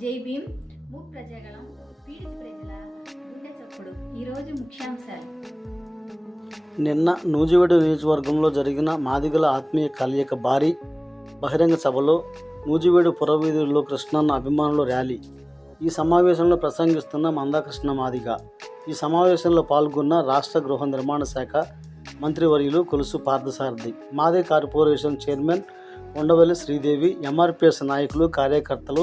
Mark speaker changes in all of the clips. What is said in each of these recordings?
Speaker 1: జై భీమ్. మూక్ ప్రజాగళం పీడిత ప్రజల గుండె చప్పుడు. ఈరోజు ముఖ్యాంశాలు.
Speaker 2: నిన్న నూజివేడు నియోజకవర్గంలో జరిగిన మాదిగల ఆత్మీయ కలయిక భారీ బహిరంగ సభలో నూజివేడు పురవీధుల్లో కృష్ణన్న అభిమానులు ర్యాలీ. ఈ సమావేశంలో ప్రసంగిస్తున్న మందాకృష్ణ మాదిగ ఈ సమావేశంలో పాల్గొన్న రాష్ట్ర గృహ నిర్మాణ శాఖ మంత్రివర్యులు కొలుసు పార్థసారథి మాదే corporation chairman Undavalli Sridevi MRPS నాయకులు కార్యకర్తలు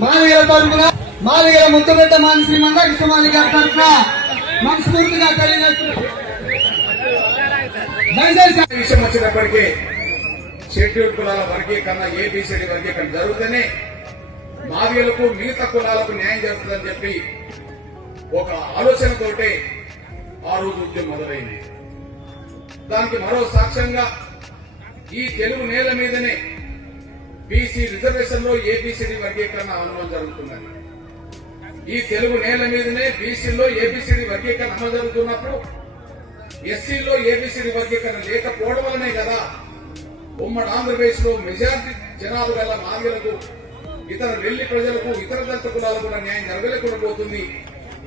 Speaker 3: మాదిగల తరఫున మాదిగల ముద్దుబిడ్డ మాని శ్రీ మందకృష్ణ గారి తరఫున మనస్ఫూర్తిగా కలిగినట్టు
Speaker 4: విషయం వచ్చినప్పటికీ షెడ్యూల్ కులాల వర్గీకరణ ఏబిసిడి వర్గీకరణ జరుగుతూనే మాదిగలకు మిగతా కులాలకు న్యాయం జరుగుతుందని చెప్పి ఒక ఆలోచనతోటే ఆ రోజు ఉద్యమం మొదలైంది. దానికి మరో సాక్ష్యంగా ఈ తెలుగు నేల మీదనే బీసీ రిజర్వేషన్లో ఏబిసిడి వర్గీకరణ అమలు జరుగుతున్నది. ఈ తెలుగు నేల మీదనే బీసీలో ఏబిసిడి వర్గీకరణ అమలు జరుగుతున్నప్పుడు ఎస్సీలో ఏబిసిడి వర్గీకరణ లేకపోవడం వల్లనే కదా ఉమ్మడి ఆంధ్రప్రదేశ్లో మెజార్టీ జనాలు గల మాదిగలకు ఇతర వెళ్ళి ప్రజలకు ఇతర దళిత కులాలకు కూడా న్యాయం జరగలేకుండా పోతుంది.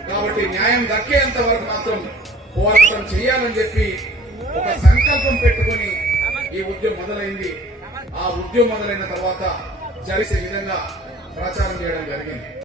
Speaker 4: కాబట్టి న్యాయం దక్కేంత వరకు మాత్రం పోరాటం చేయాలని చెప్పి ఒక సంకల్పం పెట్టుకుని ఈ ఉద్యమం మొదలైంది. ఆ ఉద్యమం మొదలైన తర్వాత జరిసే విధంగా ప్రచారం చేయడం జరిగింది.